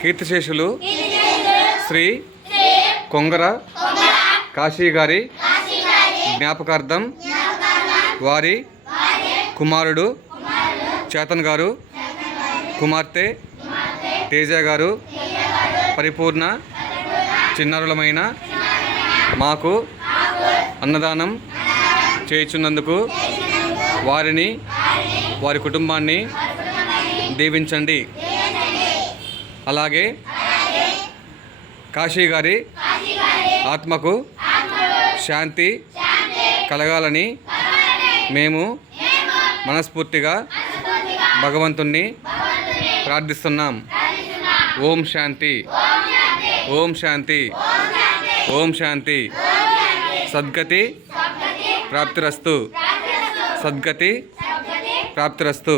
కీర్తిశేషులు శ్రీ కొంగర కాశీ గారి జ్ఞాపకార్థం వారి కుమారుడు చేతన్ గారు, కుమార్తె తేజ గారు పరిపూర్ణ చిన్నారులమైన మాకు అన్నదానం చేయుచున్నందుకు వారిని వారి కుటుంబాన్ని దీవించండి. అలాగే కాశీ గారి ఆత్మకు శాంతి కలగాలని మేము మనస్ఫూర్తిగా భగవంతుణ్ణి ప్రార్థిస్తున్నాం. ఓం శాంతి, ఓం శాంతి, ఓం శాంతి. సద్గతి ప్రాప్తిరస్తు, సద్గతి ప్రాప్తిరస్తు.